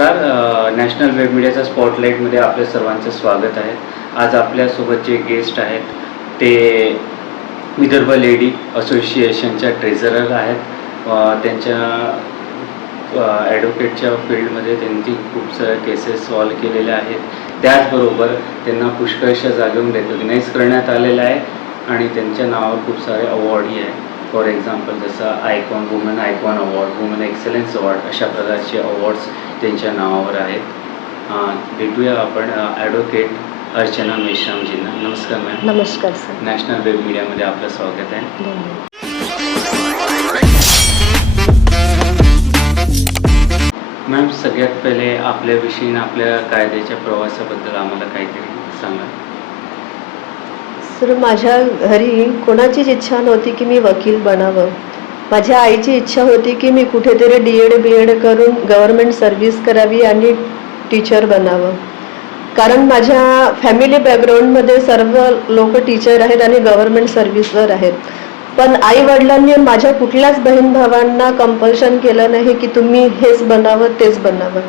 नमस्कार. National web मीडियाच्या स्पॉटलाईटमध्ये आपल्या सर्वांचं स्वागत आहे. आज आपल्यासोबत जे गेस्ट आहेत ते विदर्भ लेडी असोसिएशनच्या ट्रेझरर आहेत. त्यांच्या ॲडव्होकेटच्या फील्डमध्ये त्यांनी खूप साऱ्या केसेस सॉल्व केलेल्या आहेत. त्याचबरोबर त्यांना पुष्कळशा जागेहून रेकग्नाईज करण्यात आलेलं आहे आणि त्यांच्या नावावर खूप सारे अवॉर्डही आहे. फॉर एक्झाम्पल जसं icon woman icon award, woman excellence award, अशा प्रकारचे अवॉर्ड्स त्यांच्या नावावर आहेत. भेटूया आपण ॲडव्होकेट अर्चना मेश्रामजींना. नमस्कार मॅम. नमस्कार सर. नॅशनल वेब मीडियामध्ये आपलं स्वागत आहे. मॅम, सगळ्यात पहिले आपल्याविषयी आपल्या कायद्याच्या प्रवासाबद्दल आम्हाला काहीतरी सांगा. सर, माझ्या घरी कोणाचीच इच्छा नव्हती की मी वकील बनावं. माझ्या आईची इच्छा होती की मी कुठेतरी DED BEd करून गव्हर्नमेंट सर्व्हिस करावी आणि टीचर बनावं. कारण माझ्या फॅमिली बॅकग्राऊंडमध्ये सर्व लोक टीचर आहेत आणि गव्हर्नमेंट सर्व्हिसवर आहेत. पण आई वडिलांनी माझ्या कुठल्याच बहीण भावांना कंपल्शन केलं नाही की तुम्ही हेच बनावं तेच बनावं.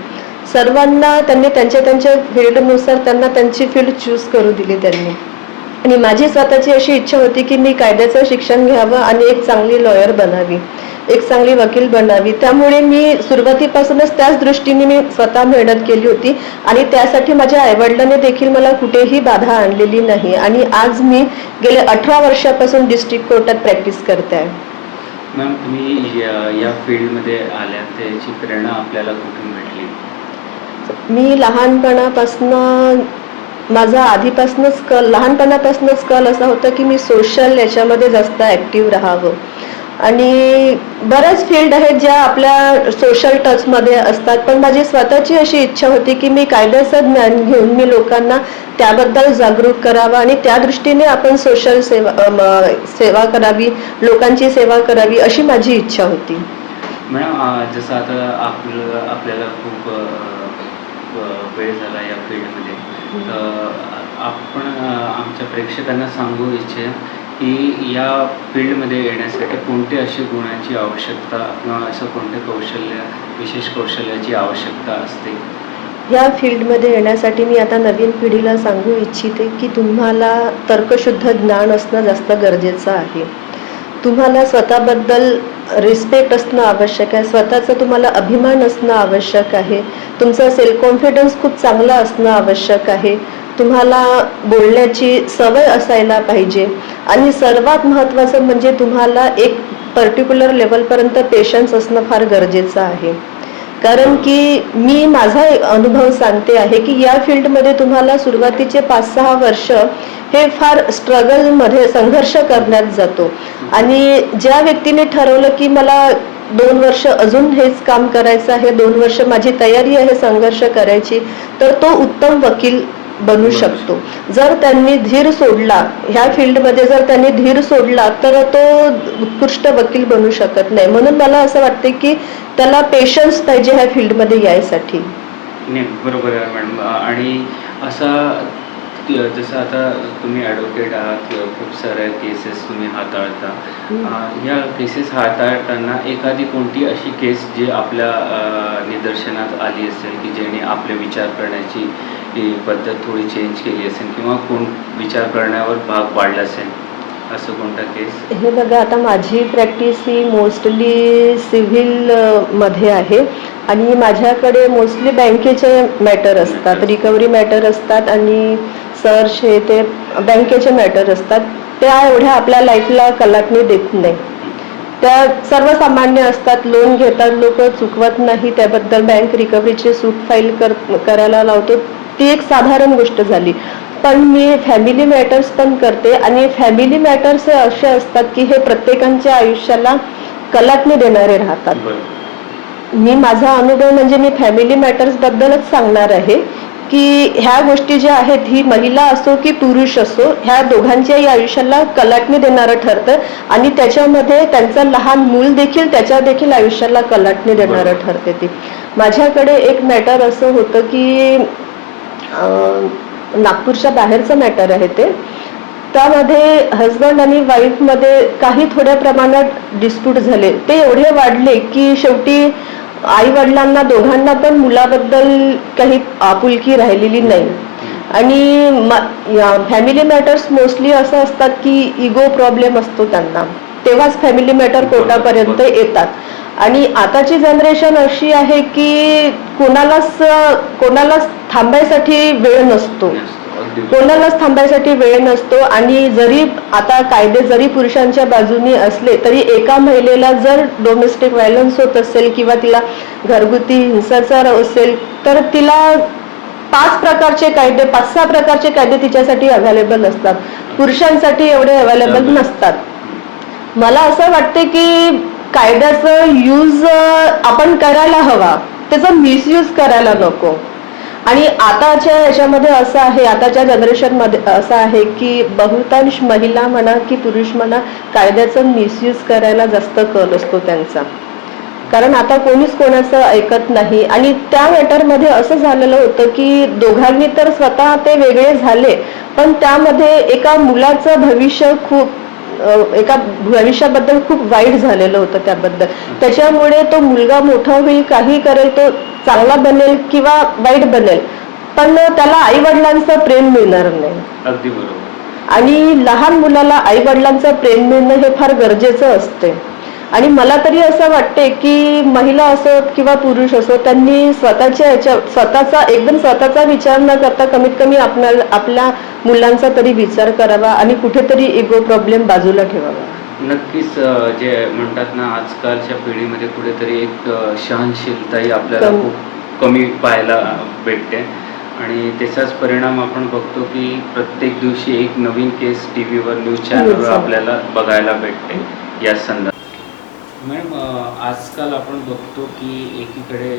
सर्वांना त्यांनी त्यांच्या फील्डनुसार त्यांना त्यांची फील्ड चूज करू दिली त्यांनी. आणि माझी स्वतःची अशी इच्छा होती की मी कायद्याचं शिक्षण घ्यावं आणि एक चांगली लॉयर बनावी, एक चांगली वकील बनावी. त्यामुळे मी सुरुवातीपासूनच त्याच दृष्टीने मी स्वतः मेहनत केली होती आणि त्यासाठी माझ्या आईवडिलांनी देखील मला कुठेही बाधा आणलेली नाही. आणि आज मी गेले 18 वर्षापासून डिस्ट्रिक्ट कोर्टात प्रॅक्टिस करते आहे. मॅम, तुम्ही या फील्डमध्ये आल्या त्याची प्रेरणा आपल्याला कुठून भेटली? मी माझा आधीपासूनच लहानपणापासूनच कल असा होता की मी सोशल याच्यामध्ये जास्त ॲक्टिव्ह राहावं. आणि बऱ्याच फील्ड आहेत ज्या आपल्या सोशल टचमध्ये असतात, पण माझी स्वतःची अशी इच्छा होती की मी कायद्याचं ज्ञान घेऊन मी लोकांना त्याबद्दल जागरूक करावं आणि त्या दृष्टीने आपण सोशल सेवा करावी, लोकांची सेवा करावी, अशी माझी इच्छा होती. मॅडम, जसं आता आपल्याला खूप वेळ झाला या फील्डमध्ये, तर आपण आमच्या प्रेक्षकांना सांगू इच्छेन की या फील्डमध्ये येण्यासाठी कोणते अशी गुणांची आवश्यकता किंवा असं कोणते विशेष कौशल्याची आवश्यकता असते? या फील्डमध्ये येण्यासाठी मी आता नवीन पिढीला सांगू इच्छिते की तुम्हाला तर्कशुद्ध ज्ञान असणं जास्त गरजेचं आहे. तुम्हाला स्वतःबद्दल रिस्पेक्ट असणं आवश्यक आहे, स्वतःचा तुम्हाला अभिमान असणं आवश्यक आहे, तुमचा सेल्फ कॉन्फिडन्स खूप चांगला असणं आवश्यक आहे, तुम्हाला बोलण्याची सवय असायला पाहिजे आणि सर्वात महत्त्वाचं म्हणजे तुम्हाला एक पर्टिक्युलर लेवलपर्यंत पेशन्स असणं फार गरजेचं आहे. कारण की मी माझा अनुभव सांगते आहे की या फील्डमध्ये तुम्हाला सुरुवातीचे 5-6 वर्ष हे फार स्ट्रगलमध्ये संघर्ष करण्यात जातो. आणि ज्या व्यक्तीने ठरवलं की मला 2 वर्ष अजून हेच काम करायचं आहे, 2 वर्ष माझी तयारी आहे संघर्ष करायची, तर तो उत्तम वकील बनू शकतो. जर त्यांनी धीर सोडला, ह्या फील्डमध्ये जर त्यांनी धीर सोडला तर तो उत्कृष्ट वकील बनू शकत नाही. म्हणून मला असं वाटते की त्याला पेशन्स पाहिजे ह्या फील्डमध्ये यायसाठी. नाही, बरोबर आहे मॅडम. आणि असा जसं आता तुम्ही ॲडव्होकेट आहात, खूप साऱ्या केसेस तुम्ही हाताळता. या केसेस हाताळताना एखादी कोणती अशी केस जी आपल्या निदर्शनात आली असेल की ज्याने आपले विचार करण्याची पद्धत थोडी चेंज केली असेल किंवा कोण विचार करण्यावर भाग पाडला असेल, असं कोणता केस? हे बघा, आता माझी प्रॅक्टिस ही मोस्टली सिव्हिलमध्ये आहे आणि माझ्याकडे मोस्टली बँकेचे मॅटर असतात, रिकव्हरी मॅटर असतात आणि सर्च हे ते बँकेचे मॅटर असतात. त्या एवढ्या आपल्या लाईफला कलाटणी देत नाही, त्या सर्वसामान्य असतात. लोन घेतात लोक, चुकवत नाही, त्याबद्दल बँक रिकव्हरीची सूट फाईल करायला लावतो, ती एक साधारण गोष्ट झाली. पण मी फॅमिली मॅटर्स पण करते आणि फॅमिली मॅटर्स हे असे असतात की हे प्रत्येकाच्या आयुष्याला कलाटणी देणारे राहतात. मी माझा अनुभव म्हणजे मी फॅमिली मॅटर्स बद्दलच सांगणार आहे की ह्या गोष्टी ज्या आहेत, ही महिला असो की पुरुष असो, ह्या दोघांच्याही आयुष्याला कलाटणी देणारं ठरतं आणि त्याच्यामध्ये त्यांचं लहान मूल देखील त्याच्या देखील आयुष्याला कलाटणी देणारं ठरते. ती माझ्याकडे एक मॅटर असं होतं की नागपूरच्या बाहेरचं मॅटर आहे ते. त्यामध्ये हजबंड आणि वाईफमध्ये काही थोड्या प्रमाणात डिस्प्यूट झाले. ते एवढे वाढले की शेवटी आई वडिलांना दोघांना पण मुलाबद्दल काही आपुलकी राहिलेली नाही. आणि फॅमिली मॅटर्स मोस्टली असं असतात की इगो प्रॉब्लेम असतो त्यांना, तेव्हाच फॅमिली मॅटर कोर्टापर्यंत येतात. आणि आताची जनरेशन अशी आहे की कोणालाच थांबायसाठी वेळ नसतो, कोणालाच थांबायसाठी वेळ नसतो. आणि जरी आता कायदे जरी पुरुषांच्या बाजूनी असले तरी एका महिलेला जर डोमेस्टिक व्हायलन्स होत असेल किंवा तिला घरगुती हिंसाचार असेल तर तिला 5-6 प्रकारचे कायदे तिच्यासाठी अवेलेबल असतात, पुरुषांसाठी एवढे अवेलेबल नसतात. मला असं वाटते की कायद्याचं यूज आपण करायला हवा, त्याचा मिसयूज करायला नको. आणि आताच्या याच्यामध्ये असं आहे, आताच्या जनरेशनमध्ये असं आहे की बहुतांश महिला म्हणा की पुरुष म्हणा कायद्याचं मिसयूज करायला जास्त कल असतो त्यांचा. कारण आता कोणीच कोणाचं ऐकत नाही. आणि त्या मॅटरमध्ये असं झालेलं होतं की दोघांनी तर स्वतः ते वेगळे झाले, पण त्यामध्ये एका मुलाचं भविष्य एका भविष्याबद्दल खूप वाईट झालेलं होतं त्याबद्दल. त्याच्यामुळे तो मुलगा मोठा होईल, काही करेल, तो चांगला बनेल किंवा वाईट बनेल, पण त्याला आई वडिलांचं प्रेम मिळणार नाही. अगदी बरोबर. आणि लहान मुलाला आई वडिलांचं प्रेम मिळणं हे फार गरजेचं असते. आणि मला तरी असं वाटते की महिला असो किंवा पुरुष असो त्यांनी स्वतःचा विचार न करता कमीत कमी आपल्या मुलांचा तरी विचार करावा आणि कुठेतरी इगो प्रॉब्लेम बाजूला ठेवावा. नक्कीच. जे म्हणतात ना, आजकालच्या पिढीमध्ये कुठेतरी एक सहनशीलताही आपल्याला खूप कमी पाहायला भेटते. आणि त्याचाच परिणाम आपण बघतो की प्रत्येक दिवशी एक नवीन केस टीव्हीवर, न्यूज चॅनलवर आपल्याला बघायला भेटते या संदर्भात. मॅडम, आजकाल आपण बघतो की एकीकडे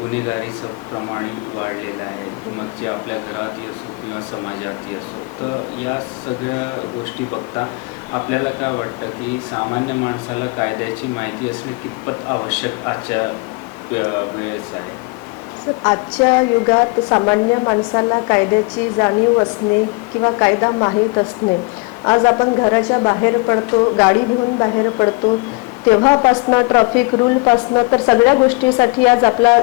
गुन्हेगारीचं प्रमाण वाढलेलं आहे, मग जे आपल्या घरातही असो किंवा समाजातही असो. तर या सगळ्या गोष्टी बघता आपल्याला काय वाटतं की सामान्य माणसाला कायद्याची माहिती असणे कितपत आवश्यक आजच्या वेळेस आहे? सर, आजच्या युगात सामान्य माणसाला कायद्याची जाणीव असणे किंवा कायदा माहीत असणे, आज आपण घराच्या बाहेर पडतो, गाडी घेऊन बाहेर पडतो तेव्हापासनं, ट्रॅफिक रूलपासनं तर सगळ्या गोष्टीसाठी आज आपला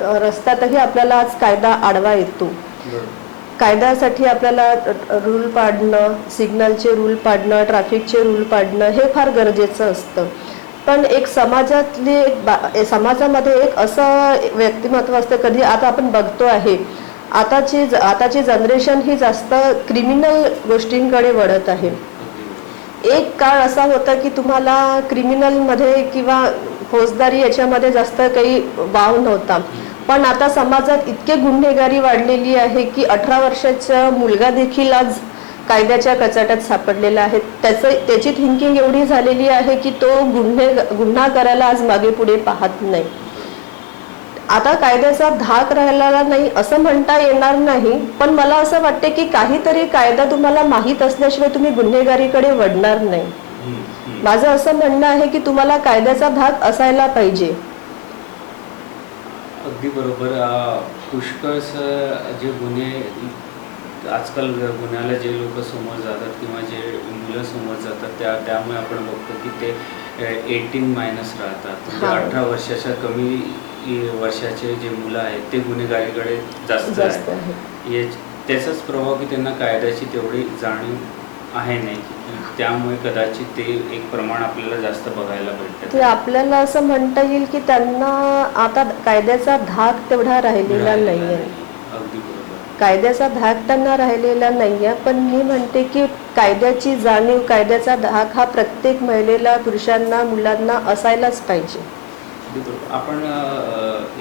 रस्त्यातही आपल्याला आज कायदा आडवा येतो. कायद्यासाठी आपल्याला रूल पाडणं, सिग्नलचे रूल पाडणं, ट्रॅफिकचे रूल पाडणं हे फार गरजेचं असतं. पण एक समाजामध्ये एक असं व्यक्तिमत्व असतं, कधी आता आपण बघतो आहे आताची जनरेशन ही जास्त क्रिमिनल गोष्टींकडे वळत आहे. एक काळ असा होता की तुम्हाला क्रिमिनलमध्ये किंवा फौजदारी याच्यामध्ये जास्त काही वाव नव्हता. पण आता समाजात इतके गुन्हेगारी वाढलेली आहे की 18 वर्षाचा मुलगा देखील आज कायद्याच्या कचाट्यात सापडलेला आहे. त्याची थिंकिंग एवढी झालेली आहे की तो गुन्हा करायला आज मागे पुढे पाहत नाही. आता कायद्याचा धाक राहिलेला नाही असं म्हणता येणार नाही, पण मला असं वाटते की काहीतरी कायदा तुम्हाला माहीत असल्याशिवाय तुम्ही गुन्हेगारीकडे वळणार नाही. माझं असं म्हणणं आहे की तुम्हाला कायद्याचा धाक असायला पाहिजे. अगदी बरोबर. पुष्कळसं जे गुन्हे आजकाल गुन्ह्याला जे लोक समोर जातात किंवा जे मुलं समोर जातात त्यामुळे आपण बघतो की ते 18- राहतात. म्हणजे 18 वर्षाच्या कमी वर्षाचे जे मुलं आहेत ते गुन्हेगारीकडे जास्त आहे. त्याचाच प्रभाव की त्यांना कायद्याची तेवढी जाणीव आहे नाही, त्यामुळे कदाचित ते एक प्रमाण आपल्याला जास्त बघायला भेटतं. ते आपल्याला असं म्हणता येईल की त्यांना आता कायद्याचा धाक तेवढा राहिलेला नाहीये. अगदी बरोबर. कायद्याचा धाक त्यांना राहिलेला नाहीये, पण मी म्हणते की कायद्याची जाणीव, कायद्याचा धाक हा प्रत्येक महिलेला, पुरुषांना, मुलांना असायलाच पाहिजे. आपण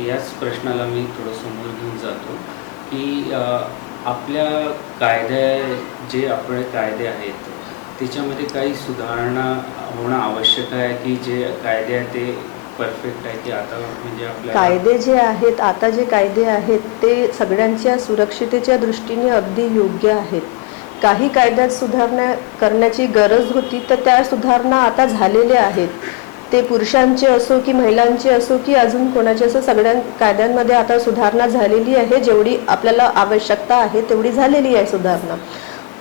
याच प्रश्नाला मी थोडं समोर घेऊन जातो की आपल्या जे आपले कायदे आहेत त्याच्यामध्ये काही सुधारणा होणं आवश्यक आहे की जे कायदे आहेत ते परफेक्ट आहे की आता म्हणजे आपल्या कायदे जे आहेत, आता जे कायदे आहेत ते सगळ्यांच्या सुरक्षितेच्या दृष्टीने अगदी योग्य आहेत. काही कायद्यात सुधारणा करण्याची गरज होती तर त्या सुधारणा आता झालेल्या आहेत. ते पुरुषांचे असो की महिलांचे असो की अजून कोणाचे असो, सगळ्या कायद्यांमध्ये आता सुधारणा झालेली आहे. जेवढी आपल्याला आवश्यकता आहे तेवढी झालेली आहे सुधारणा.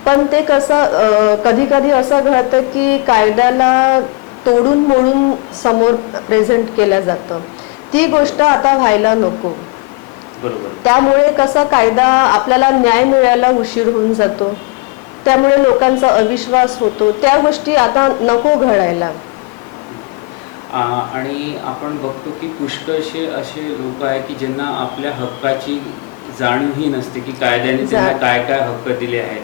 पण ते कसं कधी कधी असं घडतं की कायद्याला तोडून मोडून समोर प्रेझेंट केलं जातं. ती गोष्ट आता व्हायला नको. बरोबर. त्यामुळे कसं कायदा आपल्याला न्याय मिळायला उशीर होऊन जातो, त्यामुळे लोकांचा अविश्वास होतो. त्या गोष्टी आता नको घडायला. आणि आपण बघतो की पुष्कळसे असे लोक आहे की ज्यांना आपल्या हक्काची जाणीवही नसते की कायद्याने त्यांना काय काय हक्क दिले आहेत,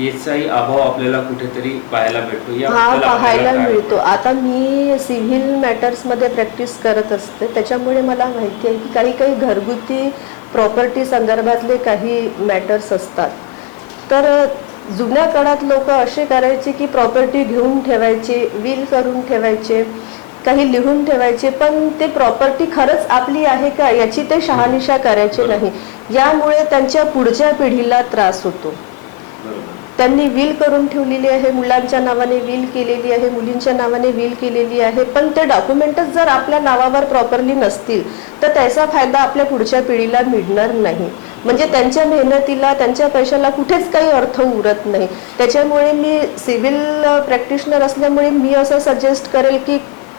याचाही अभाव आपल्याला कुठेतरी पाहायला भेटतो. हा याबद्दल आपल्याला पाहायला काय मिळतो. वाटतं? आता मी सिव्हिल मॅटर्समध्ये प्रॅक्टिस करत असते, त्याच्यामुळे मला माहिती आहे की काही काही घरगुती प्रॉपर्टी संदर्भातले काही मॅटर्स असतात. तर जुन्या काळात लोक असे करायचे की प्रॉपर्टी घेऊन ठेवायचे, विल करून ठेवायचे, काही लिहून ठेवायचे, पण ते प्रॉपर्टी खरंच आपली आहे का याची ते शहानिशा करायचे नाही. यामुळे त्यांच्या पुढच्या पिढीला त्रास होतो. बरोबर. त्यांनी विल करून ठेवलेली आहे, मुलांच्या नावाने विल केलेली आहे, मुलींच्या नावाने विल केलेली आहे, पण ते डॉक्युमेंटच जर आपल्या नावावर प्रॉपरली नसतील तर त्याचा फायदा आपल्या पुढच्या पिढीला मिळणार नाही. म्हणजे त्यांच्या मेहनतीला, त्यांच्या पैशाला कुठेच काही अर्थ उरत नाही. त्याच्यामुळे मी सिव्हिल प्रॅक्टिशनर असल्यामुळे मी असं सजेस्ट करेल की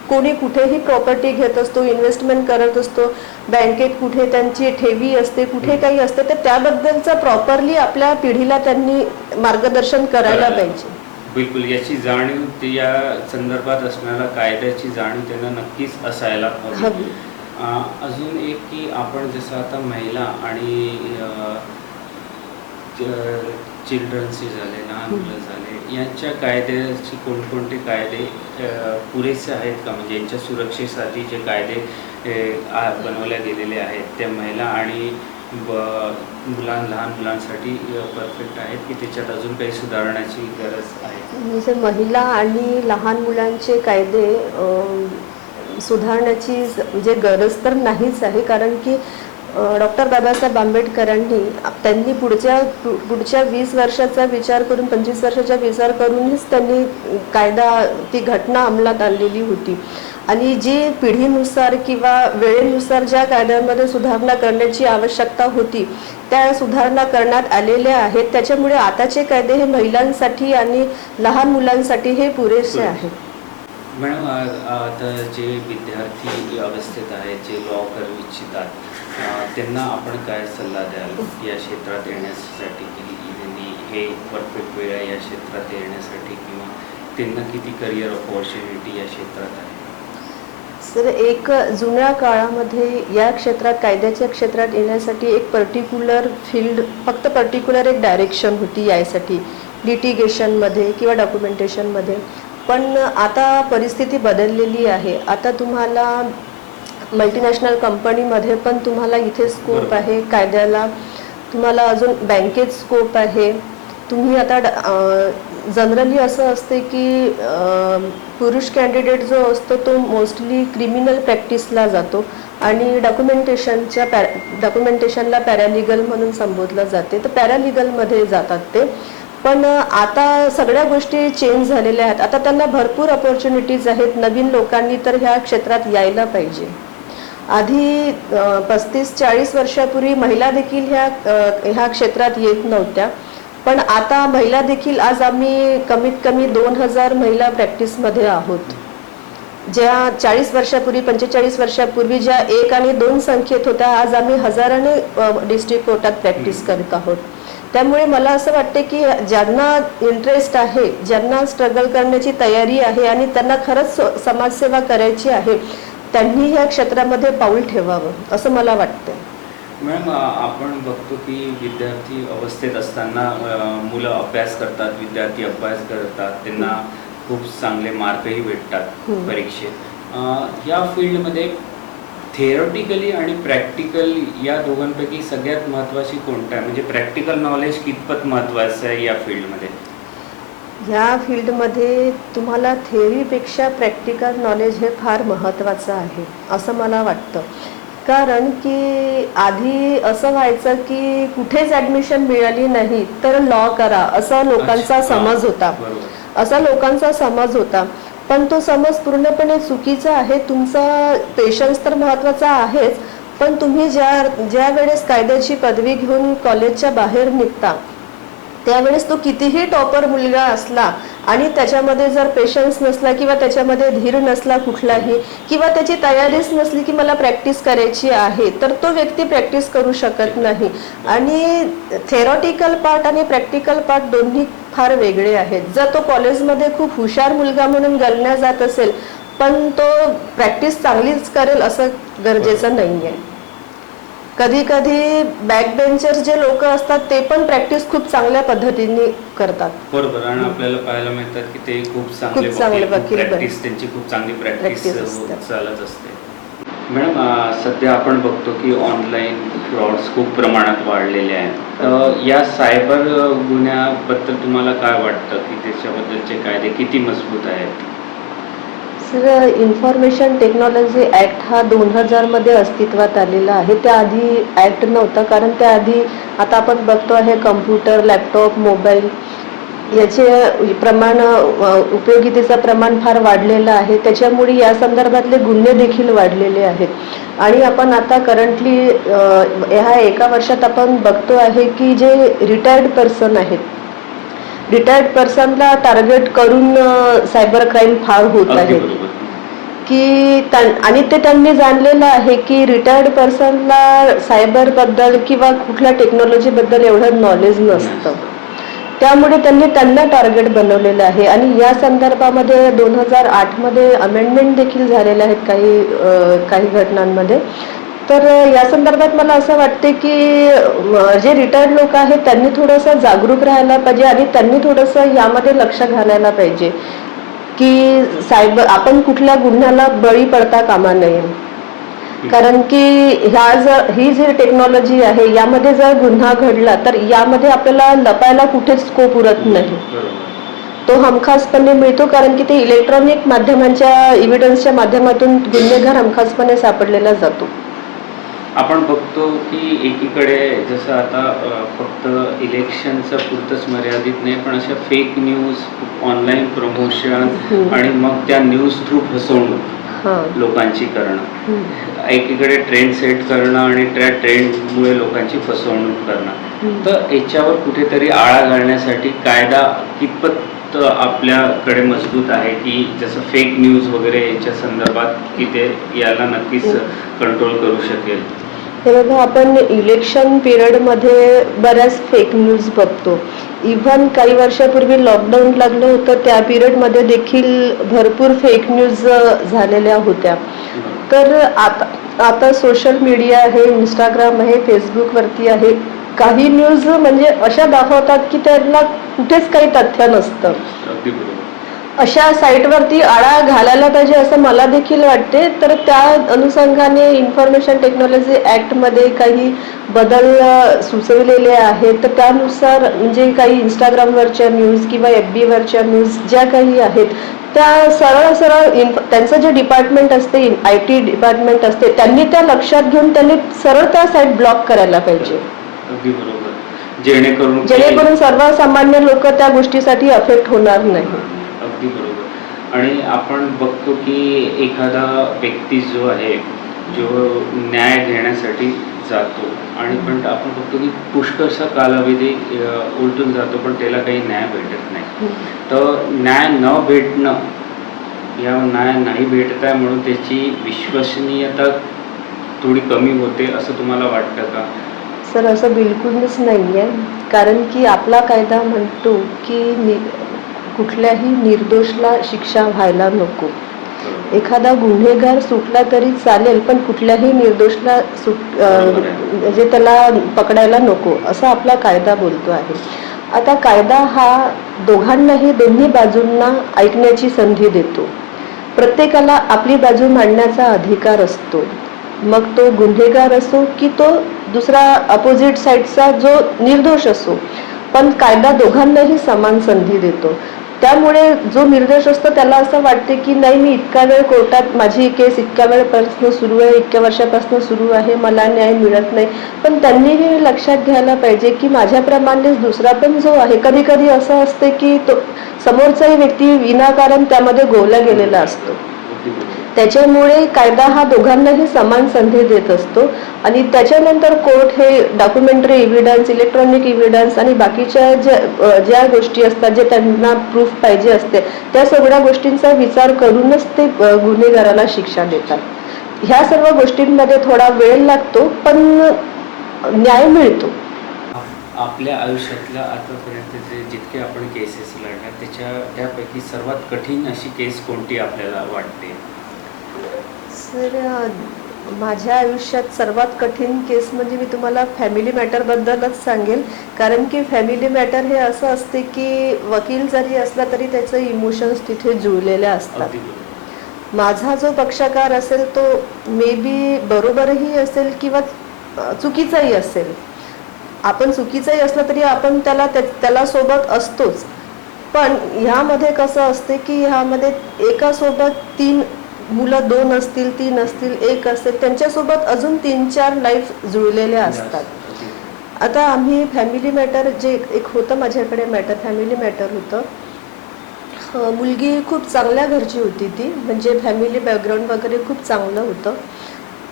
कोणी कुठेही प्रॉपर्टी घेत असतो, इन्व्हेस्टमेंट करत असतो, बँकेत कुठे त्यांची ठेवी असते, कुठे काही असते, तर त्याबद्दलचं प्रॉपरली आपल्या पिढीला त्यांनी मार्गदर्शन करायला पाहिजे. बिलकुल. याची जाणीव या संदर्भात असणारा कायद्याची जाणीव त्यांना नक्कीच असायला हवी. अजून एक की आपण जसं आता महिला आणि चिल्ड्रन्सचे झाले, लहान मुलं झाले, यांच्या कायद्याचे कोणकोणते कायदे पुरेसे आहेत का? म्हणजे यांच्या सुरक्षेसाठी जे कायदे बनवल्या गेलेले आहेत त्या महिला आणि लहान मुलांसाठी परफेक्ट आहेत की त्याच्यात अजून काही सुधारण्याची गरज आहे? म्हणजे महिला आणि लहान मुलांचे कायदे सुधारण्याची म्हणजे गरज तर नाहीच आहे, कारण की डॉक्टर बाबासाहेब आंबेडकरांनी त्यांनी पुढच्या 20 वर्षाचा विचार करून, 25 वर्षाचा विचार करूनच त्यांनी ती घटना अंमलात आणलेली होती. आणि जी पिढीनुसार किंवा वेळेनुसार ज्या कायद्यांमध्ये सुधारणा करण्याची आवश्यकता होती त्या सुधारणा करण्यात आलेल्या आहेत. त्याच्यामुळे आताचे कायदे हे महिलांसाठी आणि लहान मुलांसाठी हे पुरेसे आहेत. मॅडम, आता जे विद्यार्थी अवस्थेत आहेत, जे लॉ करू इच्छितात, त्यांना आपण काय सल्ला द्याल या क्षेत्रात येण्यासाठी, की त्यांनी हे परफेक्ट वेळ आहे या क्षेत्रात येण्यासाठी, किंवा त्यांना किती करिअर अपॉर्च्युनिटी या क्षेत्रात आहे? सर, एक जुन्या काळामध्ये या क्षेत्रात, कायद्याच्या क्षेत्रात येण्यासाठी एक पर्टिक्युलर फील्ड, फक्त पर्टिक्युलर एक डायरेक्शन होती यासाठी, लिटिगेशनमध्ये किंवा डॉक्युमेंटेशनमध्ये. पण आता परिस्थिती बदललेली आहे. आता तुम्हाला मल्टीनॅशनल कंपनीमध्ये पण तुम्हाला इथे स्कोप आहे कायद्याला, तुम्हाला अजून बँकेत स्कोप आहे. तुम्ही आता जनरली असं असते की पुरुष कॅन्डिडेट जो असतो तो मोस्टली क्रिमिनल प्रॅक्टिसला जातो आणि डॉक्युमेंटेशनला पॅरालिगल म्हणून संबोधलं जाते, तर पॅरालिगलमध्ये जातात ते. पण आता सगळ्या गोष्टी चेंज झालेल्या आहेत. आता त्यांना भरपूर अपॉर्च्युनिटीज आहेत. नवीन लोकांनी तर ह्या क्षेत्रात यायला पाहिजे. आधी 35-40 वर्षापूर्वी महिला देखील ह्या क्षेत्रात येत नव्हत्या, पण आता महिला देखील, आज आम्ही कमीत कमी 2000 महिला प्रॅक्टिसमध्ये आहोत. ज्या 40 वर्षापूर्वी, 45 वर्षापूर्वी ज्या 1 आणि 2 संख्येत होत्या, आज आम्ही हजाराने डिस्ट्रिक्ट कोर्टात प्रॅक्टिस करत आहोत. त्यामुळे मला असं वाटते की ज्यांना इंटरेस्ट आहे, ज्यांना स्ट्रगल करण्याची तयारी आहे आणि त्यांना खरंच समाजसेवा करायची आहे, त्यांनी या क्षेत्रामध्ये पाऊल ठेवावं असं मला वाटतं. मॅम, आपण बघतो की विद्यार्थी अवस्थेत असताना मुलं अभ्यास करतात, विद्यार्थी अभ्यास करतात, त्यांना खूप चांगले मार्कही भेटतात परीक्षेत. या फील्डमध्ये थेरॉटिकली आणि प्रॅक्टिकल या दोघांपैकी सगळ्यात महत्त्वाची कोणतं आहे? म्हणजे प्रॅक्टिकल नॉलेज कितपत महत्त्वाचं आहे या फील्डमध्ये? ह्या फील्डमध्ये तुम्हाला थेअरीपेक्षा प्रॅक्टिकल नॉलेज हे फार महत्त्वाचं आहे असं मला वाटतं. कारण की आधी असं व्हायचं की कुठेच ॲडमिशन मिळाली नाही तर लॉ करा असा लोकांचा समज होता. पण तो समज पूर्णपणे चुकीचा आहे. तुमचा पेशन्स तर महत्त्वाचा आहेच, पण तुम्ही ज्या वेळेस कायद्याची पदवी घेऊन कॉलेजच्या बाहेर निघता त्यावेळेस तो कितीही टॉपर मुलगा असला आणि त्याच्यामध्ये जर पेशन्स नसला किंवा त्याच्यामध्ये धीर नसला कुठलाही, किंवा त्याची तयारीच नसली की मला प्रॅक्टिस करायची आहे, तर तो व्यक्ती प्रॅक्टिस करू शकत नाही. आणि थेरॉटिकल पार्ट आणि प्रॅक्टिकल पार्ट दोन्ही फार वेगळे आहेत. जर तो कॉलेजमध्ये खूप हुशार मुलगा म्हणून गणला जात असेल, पण तो प्रॅक्टिस चांगलीच करेल असं गरजेचं नाही आहे. कधी कधी बॅक बेंचर्स जे लोक असतात ते पण प्रॅक्टिस खूप चांगल्या पद्धतीने करतात. बरोबर. आणि आपल्याला पाहायला मिळतात की ते खूप चांगले वकील प्रॅक्टिस, त्यांची खूप चांगली प्रॅक्टिस असते. चालत असते. मॅडम, सध्या आपण बघतो की ऑनलाईन फ्रॉड्स खूप प्रमाणात वाढलेले आहेत. तर या सायबर गुन्ह्याबद्दल तुम्हाला काय वाटतं की त्याच्याबद्दलचे कायदे किती मजबूत आहेत? सर, इन्फॉर्मेशन टेक्नॉलॉजी ॲक्ट हा 2000 मध्ये अस्तित्वात आलेला आहे. त्याआधी ॲक्ट नव्हता, कारण त्याआधी आता आपण बघतो आहे कम्प्युटर, लॅपटॉप, मोबाईल याचे प्रमाण, उपयोगितेचं प्रमाण फार वाढलेलं आहे. त्याच्यामुळे या संदर्भातले गुन्हे देखील वाढलेले आहेत. आणि आपण आता करंटली ह्या एका वर्षात आपण बघतो आहे की जे रिटायर्ड पर्सन आहेत, रिटायर्ड पर्सनला टार्गेट करून सायबर क्राईम फार होत आहे. की आणि ते त्यांनी जाणलेलं आहे की रिटायर्ड पर्सनला सायबरबद्दल किंवा कुठल्या टेक्नॉलॉजीबद्दल एवढं नॉलेज नसतं. त्यामुळे त्यांना टार्गेट बनवलेलं आहे. आणि या संदर्भामध्ये 2008 मध्ये अमेंडमेंट देखील झालेल्या आहेत काही घटनांमध्ये. तर या संदर्भात मला असं वाटते की जे रिटायर्ड लोक आहेत त्यांनी थोडंसं जागरूक राहायला पाहिजे आणि त्यांनी थोडंसं यामध्ये लक्ष घालायला पाहिजे की आपण कुठल्या गुन्ह्याला बळी पडता कामा नये. कारण की ही जी टेक्नॉलॉजी आहे यामध्ये जर गुन्हा घडला तर यामध्ये आपल्याला लपायला कुठेच स्कोप उरत नाही. तो हमखासपणे मिळतो, कारण की ते इलेक्ट्रॉनिक माध्यमांच्या एव्हिडन्सच्या माध्यमातून गुन्हेगार हमखासपणे सापडलेला जातो. आपण बघतो की एकीकडे जसं आता फक्त इलेक्शनचं पुरतंच मर्यादित नाही, पण अशा फेक न्यूज, ऑनलाईन प्रमोशन आणि मग त्या न्यूज थ्रू फसवणूक लोकांची करणं, एकीकडे ट्रेंड सेट करणं आणि त्या ट्रेंडमुळे लोकांची फसवणूक करणं. तर याच्यावर कुठेतरी आळा घालण्यासाठी कायदा कितपत आपल्याकडे मजबूत आहे की जसं फेक न्यूज वगैरे याच्या संदर्भात की ते याला नक्कीच कंट्रोल करू शकेल? हे बघा, आपण इलेक्शन पिरियडमध्ये बऱ्याच फेक न्यूज बघतो. इव्हन काही वर्षापूर्वी लॉकडाऊन लागलं होतं, त्या पिरियडमध्ये देखील भरपूर फेक न्यूज झालेल्या होत्या. तर आता सोशल मीडिया आहे, इंस्टाग्राम आहे, फेसबुकवरती आहे, काही न्यूज म्हणजे अशा दाखवतात की त्यांना कुठेच काही तथ्य नसतं. अशा साईटवरती आळा घालायला पाहिजे असं मला देखील वाटते. तर त्या अनुषंगाने इन्फॉर्मेशन टेक्नॉलॉजी ॲक्टमध्ये काही बदल सुचवलेले आहेत. तर त्यानुसार म्हणजे काही इंस्टाग्रामवरच्या न्यूज किंवा FB वरच्या न्यूज ज्या काही आहेत त्या सरळ त्यांचं जे डिपार्टमेंट असते, IT डिपार्टमेंट असते, त्यांनी त्या लक्षात घेऊन त्यांनी सरळ त्या साईट ब्लॉक करायला पाहिजे. अगदी बरोबर. जेणेकरून सर्वसामान्य लोक त्या गोष्टीसाठी अफेक्ट होणार नाही. अगदी बरोबर. आणि आपण बघतो की एखादा व्यक्ती जो आहे, जो न्याय घेण्यासाठी जातो आणि पण आपण बघतो की पुष्कळसा कालावधी उलटून जातो, पण त्याला काही न्याय भेटत नाही. तर न्याय न भेटणं, या न्याय नाही भेटत आहे म्हणून त्याची विश्वसनीयता थोडी कमी होते असं तुम्हाला वाटतं का? सर, असं बिलकुलच नाही आहे. कारण की आपला कायदा म्हणतो की कुठल्याही निर्दोषला शिक्षा व्हायला नको. एखादा गुन्हेगार सुटला तरी चालेल, पण कुठल्याही निर्दोषला म्हणजे त्याला पकडायला नको असं आपला कायदा बोलतो आहे. आता कायदा हा दोघांनाही, दोन्ही बाजूंना ऐकण्याची संधी देतो. प्रत्येकाला आपली बाजू मांडण्याचा अधिकार असतो, मग तो गुन्हेगार असो की तो दुसरा अपोजिट साईडचा जो निर्दोष असो. पण कायदा दोघांनाही समान संधी देतो. त्यामुळे जो निर्दोष असतो त्याला असं वाटते की नाही, मी इतका वेळ कोर्टात, माझी केस इतक्या वेळपासून सुरू आहे, इतक्या वर्षापासून सुरू आहे, मला न्याय मिळत नाही. पण त्यांनी हे लक्षात घ्यायला पाहिजे की माझ्याप्रमाणेच दुसरा पण जो आहे, कधी कधी असं असते की तो समोरचाही व्यक्ती विनाकारण त्यामध्ये गोवला गेलेला असतो. त्याच्यामुळे कायदा हा दोघांनाही समान संधी देत असतो आणि त्याच्यानंतर कोर्ट हे डॉक्युमेंटरी एव्हिडन्स, इलेक्ट्रॉनिक एव्हिडन्स आणि बाकीच्या ज्या गोष्टी असतात जे त्यांना प्रूफ पाहिजे असते त्या सगळ्या गोष्टींचा विचार करूनच ते गुन्हेगाराला शिक्षा देतात. ह्या सर्व गोष्टींमध्ये थोडा वेळ लागतो पण न्याय मिळतो. आपल्या आयुष्यातल्या आतापर्यंत जे जितके आपण केसेस लढल्या त्यापैकी सर्वात कठीण अशी केस कोणती आपल्याला वाटते? सर, माझ्या आयुष्यात सर्वात कठीण केस म्हणजे मी तुम्हाला फॅमिली मॅटरबद्दलच सांगेल. कारण की फॅमिली मॅटर हे असं असते की वकील जरी असला तरी त्याचे इमोशन्स तिथे जुळलेले असतात. अगदी बरोबर. माझा जो पक्षकार असेल तो मे बी बरोबरही असेल किंवा चुकीचाही असेल. आपण चुकीचाही असलं तरी आपण त्याला सोबत असतोच. पण ह्यामध्ये कसं असते की ह्यामध्ये एकासोबत 3 मुलं, 2 असतील, 3 असतील, 1 असेल, त्यांच्यासोबत अजून 3-4 लाईफ जुळलेल्या असतात. आता आम्ही फॅमिली मॅटर जे एक होतं माझ्याकडे फॅमिली मॅटर होतं. मुलगी खूप चांगल्या घरची होती ती, म्हणजे फॅमिली बॅकग्राऊंड वगैरे खूप चांगलं होतं.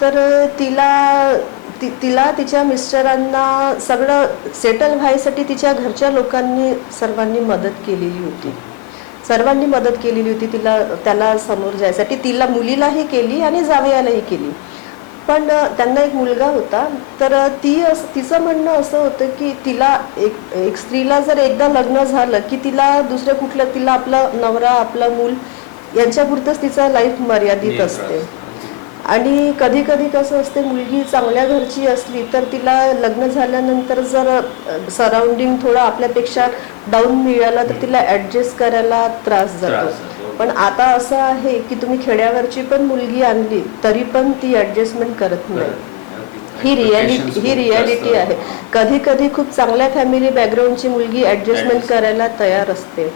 तर तिला तिच्या मिस्टरांना सगळं सेटल व्हायसाठी तिच्या घरच्या लोकांनी सर्वांनी मदत केलेली होती. त्याला समोर जायसाठी. मुलीलाही केली आणि जावयालाही केली. पण त्यांना एक मुलगा होता. तर तिचं म्हणणं असं होतं की तिला एक स्त्रीला जर एकदा लग्न झालं की तिला आपला नवरा, आपलं मूल यांच्यापुरतंच तिचं लाईफ मर्यादित असते. आणि कधी कधी कसं असते, मुलगी चांगल्या घरची असली तर तिला लग्न झाल्यानंतर जर सराउंडिंग थोडं आपल्यापेक्षा डाऊन मिळालं तर तिला ॲडजस्ट करायला त्रास जातो. पण आता असं आहे की तुम्ही खेड्यावरची पण मुलगी आणली तरी पण ती ॲडजस्टमेंट करत नाही. ही रियालिटी आहे. कधी कधी खूप चांगल्या फॅमिली बॅकग्राऊंडची मुलगी ॲडजस्टमेंट करायला तयार असते.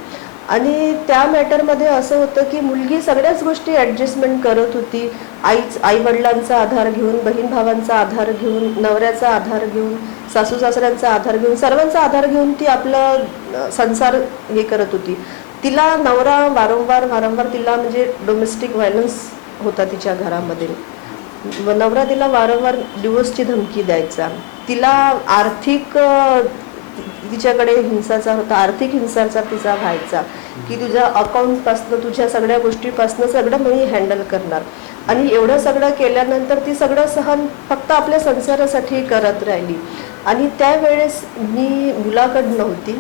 आणि त्या मॅटरमध्ये असं होतं की मुलगी सगळ्याच गोष्टी ॲडजस्टमेंट करत होती. आई वडिलांचा आधार घेऊन, बहीण भावांचा आधार घेऊन, नवऱ्याचा आधार घेऊन, सासू सासऱ्यांचा आधार घेऊन, सर्वांचा आधार घेऊन ती आपलं संसार हे करत होती. तिला नवरा वारंवार तिला म्हणजे डोमेस्टिक व्हायलन्स होता तिच्या घरामध्ये. नवरा तिला वारंवार डिवोर्सची धमकी द्यायचा. तिला आर्थिक तिच्याकडे हिंसाचार होता. आर्थिक हिंसाचार तिचा व्हायचा की तुझ्या अकाउंटपासनं, तुझ्या सगळ्या गोष्टीपासनं सगळं मी हँडल करणार. आणि एवढं सगळं केल्यानंतर ती सगळं सहन फक्त आपल्या संसारासाठी करत राहिली. आणि त्यावेळेस मी मुलाकडं नव्हती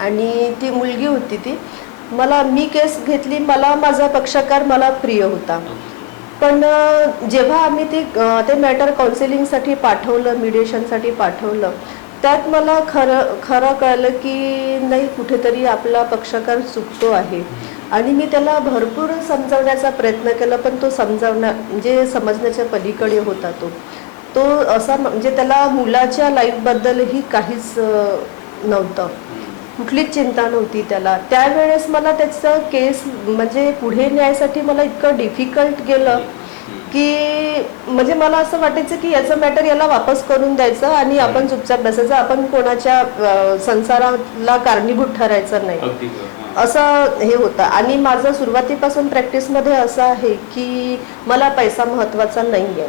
आणि ती मुलगी होती. मी केस घेतली. माझा पक्षकार मला प्रिय होता. पण जेव्हा आम्ही ते मॅटर काउन्सिलिंगसाठी पाठवलं, मिडिएशनसाठी पाठवलं, त्यात मला खरं कळलं की नाही, कुठेतरी आपला पक्षकार चुकतो आहे. आणि मी त्याला भरपूर समजावण्याचा प्रयत्न केला पण तो समजण्याच्या पलीकडे होता. तो असा म्हणजे त्याला मुलाच्या लाईफबद्दलही काहीच नव्हतं, कुठलीच चिंता नव्हती त्याला. त्यावेळेस मला त्याचं केस म्हणजे पुढे न्यायसाठी मला इतकं डिफिकल्ट गेलं की म्हणजे मला असं वाटायचं की याचं मॅटर याला वापस करून द्यायचं आणि आपण चुपचाप बसायचं. आपण कोणाच्या संसाराला कारणीभूत ठरायचं नाही, असं हे होतं. आणि माझं सुरुवातीपासून प्रॅक्टिसमध्ये असं आहे की मला पैसा महत्त्वाचा नाही आहे.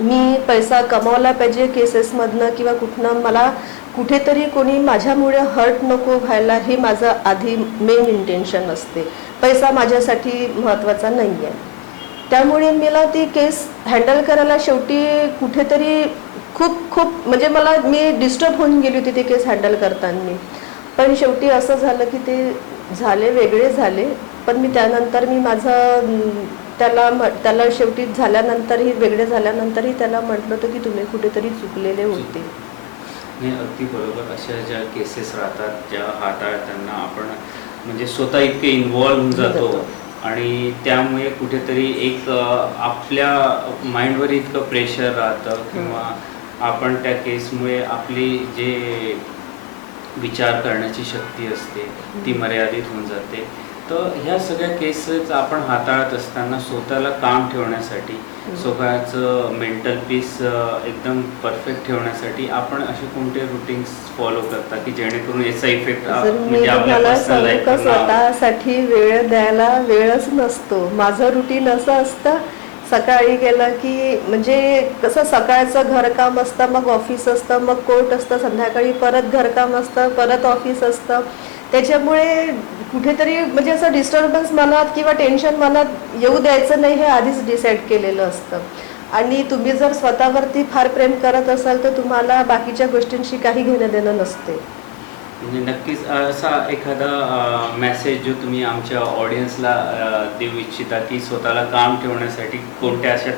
मी पैसा कमावला पाहिजे केसेसमधनं किंवा कुठनं. मला कुठेतरी कोणी माझ्यामुळे हर्ट नको व्हायला, हे माझं आधी मेन इंटेन्शन असते. पैसा माझ्यासाठी महत्त्वाचा नाही आहे. त्यामुळे मला ती केस हँडल करायला शेवटी कुठेतरी खूप म्हणजे मी डिस्टर्ब होऊन गेली होती ते केस हँडल करताना. पण शेवटी असं झालं की ते वेगळे झाले. पण मी त्यानंतर त्याला शेवटी झाल्यानंतरही, वेगळे झाल्यानंतरही त्याला म्हटलं होतं की तुम्ही कुठेतरी चुकलेले होते. नाही, अगदी बरोबर. अशा ज्या केसेस राहतात ज्या हाताळताना आपण म्हणजे स्वतः इतके इन्व्हॉल्व होऊन जातो आणि त्यामुळे कुठेतरी एक आपल्या माइंडवर इतकं प्रेशर राहतं किंवा आपण त्या केसमुळे आपली जे विचार करण्याची शक्ती असते ती मर्यादित होऊन जाते. तर ह्या सगळ्या केसेस आपण हाताळत असताना स्वतःला काम ठेवण्यासाठी, स्वतःचं मेंटल पीस एकदम परफेक्ट ठेवण्यासाठी आपण असे कोणते रुटीन्स फॉलो करता की जेणेकरून याचा इफेक्ट जर मी म्हणजे आपल्या तुम्हाला पर्सनल सांगू का, लाईफवर स्वतःसाठी वेळ द्यायला वेळच नसतो. माझं रुटीन असं असतं, सकाळी गेलं की म्हणजे कसं सकाळचं घरकाम असतं, मग ऑफिस असतं, मग कोर्ट असतं, संध्याकाळी परत घरकाम असतं, परत ऑफिस असतं. त्याच्यामुळे कुठेतरी म्हणजे असं डिस्टर्बन्स मनात किंवा टेन्शन मनात येऊ द्यायचं नाही, हे आधीच डिसाईड केलेलं असतं. आणि तुम्ही जर स्वतःवरती फार प्रेम करत असाल तर तुम्हाला बाकीच्या गोष्टींशी काही घेणं देणं नसते. म्हणजे नक्कीच असा एखादा मेसेज जो तुम्ही आमच्या ऑडियन्सला देऊ इच्छिता की स्वतःला काम ठेवण्यासाठी कोणत्या अशा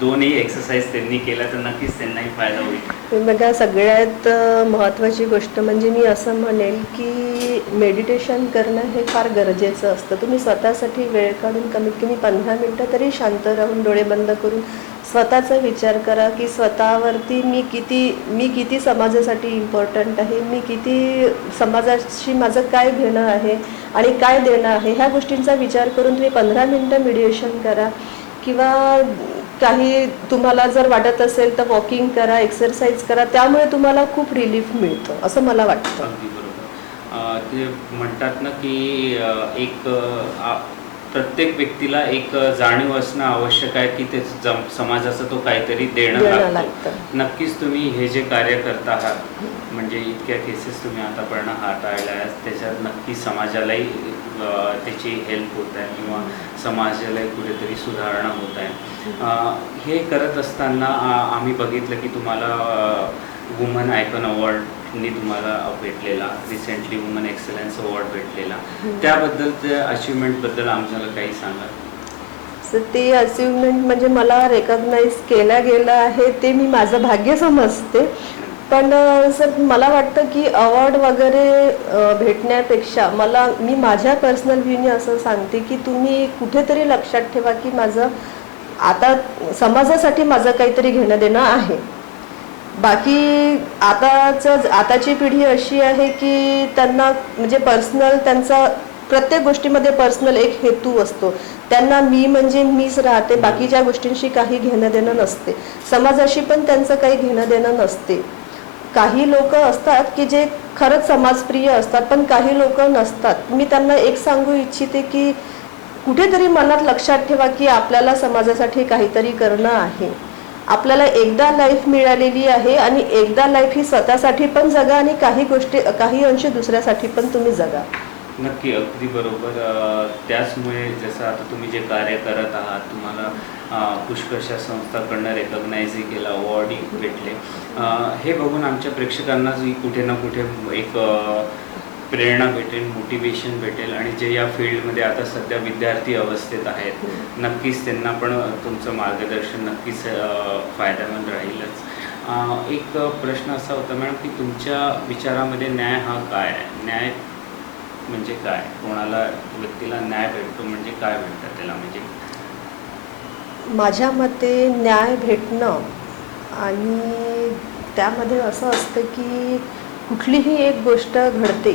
दोनही एक्सरसाइज त्यांनी केल्या तर नक्कीच त्यांनाही फायदा होईल. बघा, सगळ्यात महत्त्वाची गोष्ट म्हणजे मी असं म्हणेल की मेडिटेशन करणं हे फार गरजेचं असतं. तुम्ही स्वतःसाठी वेळ काढून कमीत कमी 15 मिनटं तरी शांत राहून डोळे बंद करून स्वतःचा विचार करा की स्वतःवरती मी किती समाजासाठी इम्पॉर्टंट आहे, मी किती समाजाशी माझं काय घेणं आहे आणि काय देणं आहे, ह्या गोष्टींचा विचार करून तुम्ही 15 मिनटं मेडिटेशन करा. किंवा काही तुम्हाला जर वाटत असेल तर वॉकिंग करा, एक्सरसाइज करा, त्यामुळे तुम्हाला खूप रिलीफ मिळतं असं मला वाटतं. अगदी बरोबर. ते म्हणतात ना की एक प्रत्येक व्यक्तीला एक जाणीव असणं आवश्यक आहे की ते समाजाचं तो काहीतरी देणं लागतं. लागतं. नक्कीच तुम्ही हे जे कार्य करता आहात, म्हणजे इतक्या केसेस तुम्ही आतापर्यंत हाताळल्या आहेत, त्याच्यात नक्की समाजालाही त्याची हेल्प होत आहे किंवा समाजालाही कुठेतरी सुधारणा होत आहे. हे करत असताना आम्ही बघितलं की तुम्हाला वुमन आयकॉन अवॉर्डनी तुम्हाला भेटलेला, रिसेंटली वुमन एक्सलन्स अवॉर्ड भेटलेला. त्याबद्दल त्या अचिव्हमेंटबद्दल आम्हाला काही सांगा. सर, ते अचिव्हमेंट म्हणजे मला रेकग्नाईज केलं गेलं आहे ते मी माझं भाग्य समजते. पण सर, मला वाटतं की अवॉर्ड वगैरे भेटण्यापेक्षा मी माझ्या पर्सनल व्ह्यूने असं सांगते की तुम्ही कुठेतरी लक्षात ठेवा की माझं आता समाजासाठी माझं काहीतरी घेणं देणं आहे. बाकी आताची पिढी अशी आहे की त्यांना म्हणजे पर्सनल, त्यांचा प्रत्येक गोष्टीमध्ये पर्सनल एक हेतू असतो. त्यांना मी म्हणजे मीच राहते, बाकीच्या गोष्टींशी काही घेणं देणं नसते. समाजाशी पण त्यांचं काही घेणं देणं नसते. काही लोक असतात की जे खरंच समाजप्रिय असतात, पण काही लोक नसतात. मी त्यांना एक सांगू इच्छिते की कुठेतरी मनात लक्षात ठेवा की आपल्याला समाजासाठी काहीतरी करणं आहे. आपल्याला एकदा लाईफ मिळालेली आहे आणि एकदा लाईफ ही स्वतःसाठी पण जगा आणि काही अंश दुसऱ्यासाठी पण तुम्ही जगा. नक्की, अगदी बरोबर. त्याचमुळे जसं आता तुम्ही जे कार्य करत आहात, तुम्हाला पुष्कळशा संस्थाकडनं रेकग्नाइजही केलं, अवॉर्डही भेटले. हे बघून आमच्या प्रेक्षकांनाही कुठे ना कुठे एक प्रेरणा भेटेल, मोटिवेशन भेटेल आणि जे या फील्डमध्ये आता सध्या विद्यार्थी अवस्थेत आहेत, नक्कीच त्यांना पण तुमचं मार्गदर्शन नक्कीच फायदेमंद राहीलच. एक प्रश्न असा होता मॅडम की तुमच्या विचारामध्ये न्याय हा काय आहे? न्याय म्हणजे काय? कोणाला व्यक्तीला न्याय भेटतो म्हणजे काय भेटतं त्याला? म्हणजे माझ्या मते न्याय भेटणं आणि त्यामध्ये असं असतं की कुठलीही एक गोष्ट घडते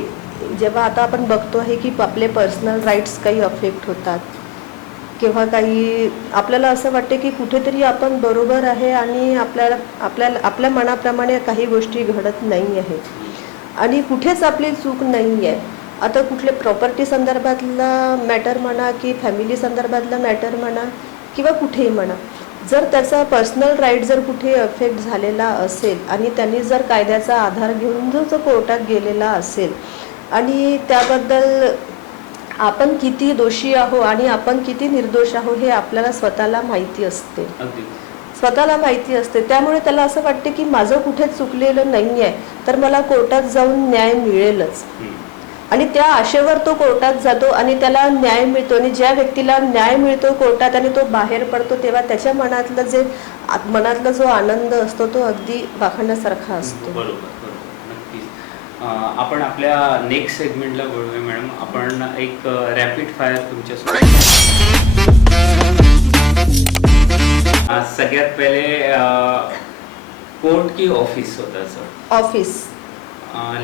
जेव्हा आता आपण बघतो आहे की आपले पर्सनल राईट्स काही अफेक्ट होतात किंवा काही आपल्याला असं वाटते की कुठेतरी आपण बरोबर आहे आणि आपल्या मनाप्रमाणे काही गोष्टी घडत नाही आहेत आणि कुठेच आपली चूक नाही आहे. आता कुठले प्रॉपर्टी संदर्भातला मॅटर म्हणा की फॅमिली संदर्भातला मॅटर म्हणा किंवा कुठेही म्हणा, जर त्याचा पर्सनल राईट जर कुठे अफेक्ट झालेला असेल आणि त्यांनी जर कायद्याचा आधार घेऊन जो कोर्टात गेलेला असेल आणि त्याबद्दल आपण किती दोषी आहो आणि आपण किती निर्दोष आहो हे आपल्याला स्वतःला माहिती असते. त्यामुळे त्याला असं वाटते की माझं कुठे चुकलेलं नाही आहे, तर मला कोर्टात जाऊन न्याय मिळेलच आणि त्या आशेवर तो कोर्टात जातो आणि त्याला न्याय मिळतो. आणि ज्या व्यक्तीला न्याय मिळतो कोर्टात आणि तो बाहेर पडतो तेव्हा त्याच्या मनातला जो आनंद असतो तो अगदी वाखाणण्यासारखा असतो. बरोबर, नक्कीच. आपण आपल्या नेक्स्ट सेगमेंटला बोलूया मॅडम. आपण एक रॅपिड फायर तुमच्यासोबत. सगळ्यात पहिले कोर्ट की ऑफिस स्वतःचं? ऑफिस.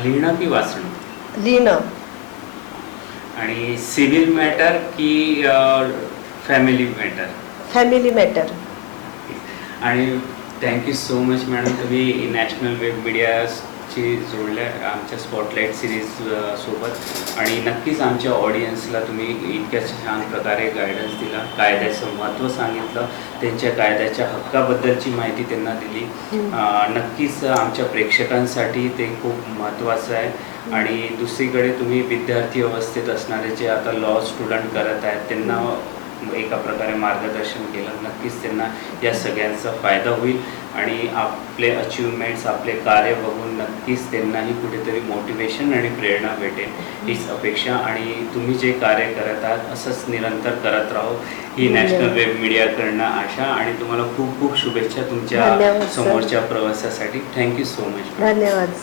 लिहिणं की वाचणं? लिहिणं. आणि सिव्हिल मॅटर की फॅमिली मॅटर? Family matter. आणि थँक्यू सो मच मॅडम, तुम्ही नॅशनल वेब मीडियाची जोडल्या आमच्या स्पॉटलाईट सिरीज सोबत, आणि नक्कीच आमच्या ऑडियन्सला तुम्ही इतक्या छान प्रकारे गायडन्स दिला, कायद्याचं महत्त्व सांगितलं, त्यांच्या कायद्याच्या हक्काबद्दलची माहिती त्यांना दिली. नक्कीच आमच्या प्रेक्षकांसाठी ते खूप महत्त्वाचं आहे. आणि दुसरीकडे तुम्ही विद्यार्थी अवस्थेत असणारे जे आता लॉ स्टुडंट करत आहेत त्यांना एका प्रकारे मार्गदर्शन केलं. नक्कीच त्यांना या सगळ्यांचा फायदा होईल आणि आपले अचिव्हमेंट्स, आपले कार्य बघून नक्कीच त्यांनाही कुठेतरी मोटिवेशन आणि प्रेरणा भेटेल हीच अपेक्षा. आणि तुम्ही जे कार्य करत आहात असंच निरंतर करत राहो ही नॅशनल वेब मीडियाकडनं आशा. आणि तुम्हाला खूप खूप शुभेच्छा तुमच्या धन्यवाद सर. समोरच्या प्रवासासाठी. Thank you so much. धन्यवाद.